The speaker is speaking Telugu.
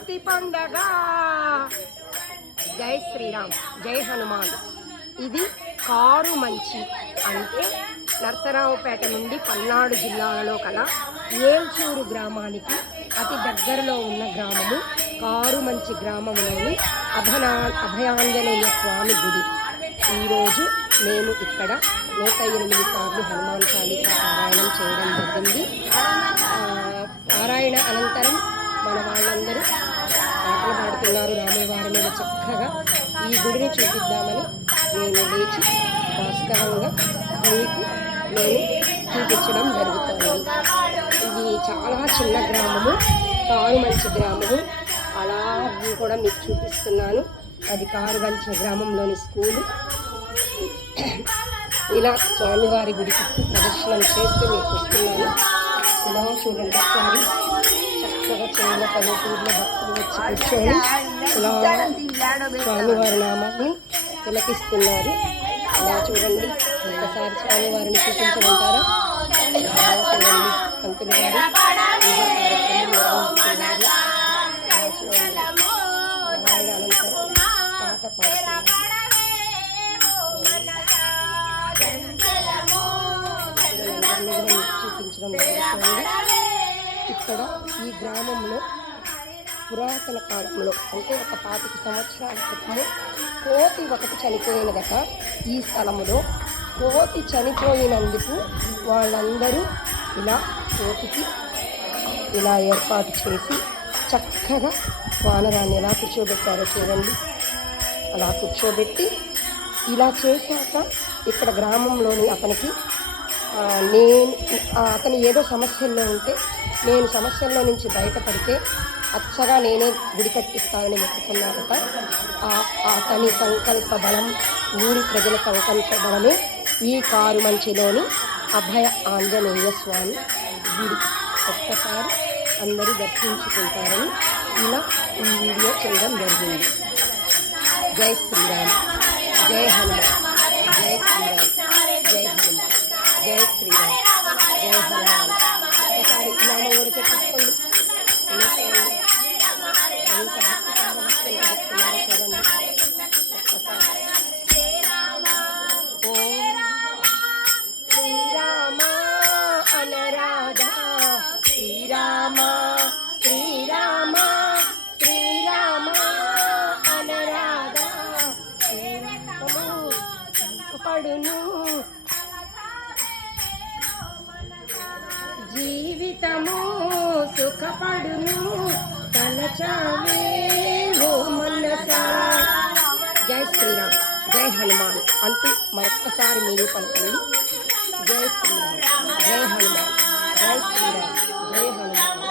సంక్రాంతి పండగ. జై శ్రీరామ్, జై హనుమాన్. ఇది కారుమంచి అంటే నర్సరావుపేట నుండి పల్నాడు జిల్లాలలో కల ఏల్చూరు గ్రామానికి అతి దగ్గరలో ఉన్న గ్రామము కారుమంచి గ్రామంలోని అభయాంజనేయ స్వామి గుడి. ఈరోజు మేము ఇక్కడ 108 సార్లు హనుమాన్ చాలీసా పారాయణం చేయడం జరిగింది. పారాయణ అనంతరం మన వాళ్ళందరూ పాటలు పాడుతున్నారు రాముల వారి మీద. చక్కగా ఈ గుడిని చూపిద్దామని నేను లేచి వాస్తవంగా మీకు నేను చూపించడం జరుగుతుంది. ఇది చాలా చిన్న గ్రామము, కారుమంచి గ్రామము. అలాగే కూడా మీకు చూపిస్తున్నాను. అది కారుమంచి గ్రామంలోని స్కూలు. ఇలా స్వామివారి గుడి చుట్టూ ప్రదర్శనం చేస్తూ మీకు వస్తున్నాను. ఇలా చూడండి, ఒకసారి చక్కగా చిన్న పల్లెటూరులో భక్తులు వచ్చి కూర్చొని ఇలా స్వామివారి నామాన్ని తిలకిస్తున్నారు. అలా చూడండి, ఒకసారి స్వామివారిని చూపించమంటారా? చూడండి, పంతులు గారు నిర్వహిస్తున్నారు. చూడండి, అనంతరం పాట పాడుతున్నారు. చూపించడం జరుగుతుంది. ఇక్కడ ఈ గ్రామంలో పురాతన కాలంలో అంటే ఒక 25 సంవత్సరాల క్రితము కోతి ఒకటి చనిపోయినదట. ఈ స్థలంలో కోతి చనిపోయినందుకు వాళ్ళందరూ ఇలా కోతికి ఇలా ఏర్పాటు చేసి చక్కగా వానరాన్ని ఎలా కూర్చోబెట్టారో చూడండి. అలా కూర్చోబెట్టి ఇలా చేశాక ఇక్కడ గ్రామంలోని అతనికి అతను ఏదో సమస్యల్లో ఉంటే నేను సమస్యల్లో నుంచి బయటపడితే అచ్చగా నేనే గుడి కట్టిస్తానని మొక్కుకున్నారట. అతని సంకల్ప బలం, ఊరి ప్రజల సంకల్ప బలమే ఈ కారుమంచిలోని అభయ ఆంజనేయ స్వామి గుడి. ఒక్కసారి అందరూ దర్శించుకుంటారని ఇలా ఈ వీడియో చేయడం జరిగింది. జై శ్రీరామ్, జై హనుమాన్, జై శ్రీరామ్, జై హనుమాన్, జై శ్రీరామ్, జై హనుమాన్. ఒకసారి నామం కూడా చెప్పించుకోండి. ఎంత భక్తి పారవశ్యంగా చెప్తున్నారో చూడండి. శ్రీరామ అనరాధా, శ్రీరామ శ్రీరామ శ్రీరామ అనరాధా, పడును జీవితము సుఖపడును తలచావే ఓ మనసా. జై శ్రీరామ్, జై హనుమాన్ అంటూ మరొక్కసారి మీరు పలకండి. జై శ్రీరామ్, జై హనుమాన్, జై శ్రీరామ్, జై హనుమాన్.